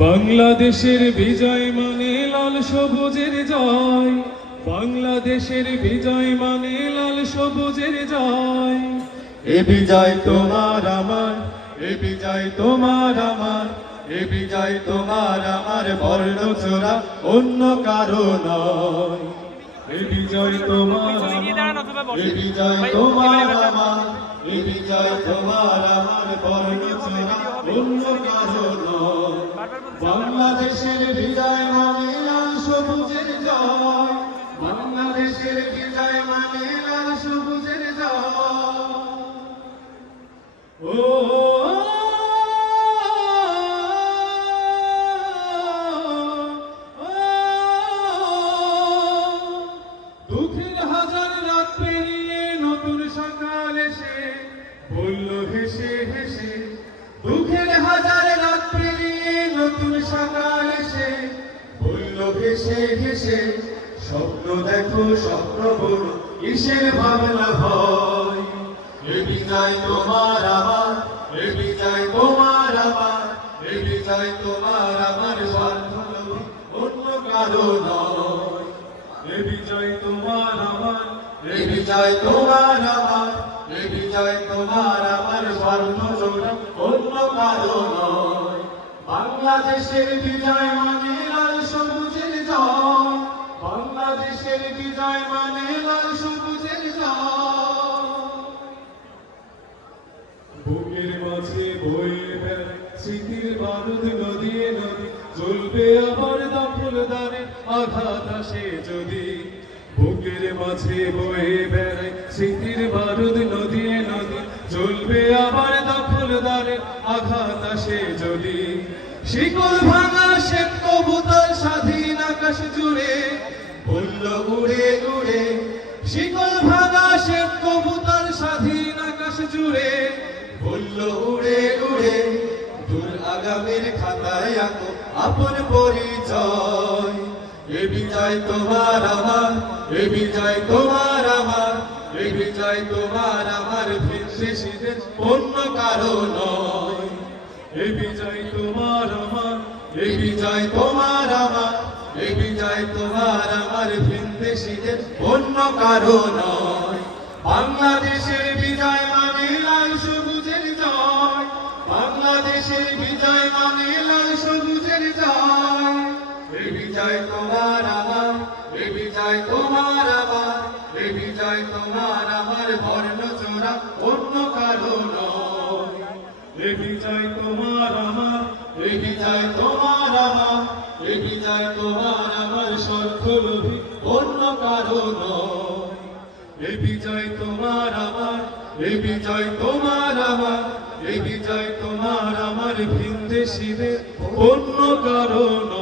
বাংলাদেশের বিজয় মানে লাল সবুজের জয়, বাংলাদেশের বিজয় মানে লাল সবুজের জয়। এ বিজয় তোমার আমার, এ বিজয় তোমার আমার, এ বিজয় তোমার আমার, বর্ণচোরা অন্য কারো নয়। এ বিজয় তোমার আমার, এ বিজয় তোমার আমার, এ বিজয় তোমার আমার, বর্ণচোরা অন্য কারো নয়। বাংলাদেশের বিজয় মানে লাল সবুজের জয়, বাংলাদেশের বিজয় মানে লাল সবুজের জয়। ও দুঃখের হাজার রাত পেরিয়ে নতুন সকাল এসে বলল হেসে হেসে, দুঃখের হাজার রাত পেরিয়ে নতুন সকাল এসে বলল হেসে হেসে, স্বপ্ন দেখো স্বপ্ন বড় কিসের ভাবনা ভয়। এ বিজয় তোমার আমার, এ বিজয় তোমার আমার, এ বিজয় তোমার আমার, স্বার্থলোভী অন্য কারো নয়। এ বিজয় তোমার আমার, এ বিজয় তোমার আমার, এ বিজয় তোমার আমার, স্বার্থলোভী অন্য কারো নয়। বাংলাদেশের বিজয় মানে লাল সবুজের জয়, বাংলাদেশের বিজয় মানে লাল সবুজের জয়। বুকের মাঝে বয়ে বেড়ায় স্মৃতির বারুদ নদীয়ে নদী, জ্বলবে আবার দখলদারের আঘাত আসে যদি। বুকের মাঝে বয়ে বেড়ায় স্মৃতির বারুদ নদীয়ে নদী, জ্বলবে আবার দখলদারের আঘাত আসে যদি। শিকল ভাঙা শেখ কবুতর স্বাধীন আকাশ জুড়ে বলল উড়ে উড়ে, শিকল ভাঙা শেখ কবুতর স্বাধীন আকাশ জুড়ে বলল উড়ে উড়ে। দূর আগামীর খাতায় আঁকো আপন পরিচয়। এ বিজয় তোমার আমার, এ বিজয় তোমার আমার, এ বিজয় তোমার আমার, ভিনদেশীদের অন্য কারো নয়। এ বিজয় তোমার আমার, এ বিজয় তোমার আমার, এ বিজয় তোমার আমার, ভিনদেশীদের অন্য কারো নয়। বাংলাদেশের বিজয় মানে লাল সবুজের জয়, বাংলাদেশের বিজয় মানে লাল সবুজের জয়। এ বিজয় তোমার আমার, এ বিজয় তোমার আমার, এ বিজয় তোমার আমার, বর্ণচোরা অন্য কারো নয়। এ বিজয় তোমার আমার, এ বিজয় তোমার আমার, এ বিজয় তোমার আমার, স্বার্থলোভী অন্য কারো নয়। এ বিজয় তোমার আমার, এ বিজয় তোমার আমার, এ বিজয় তোমার আমার, ভিনদেশীদের অন্য কারো নয়।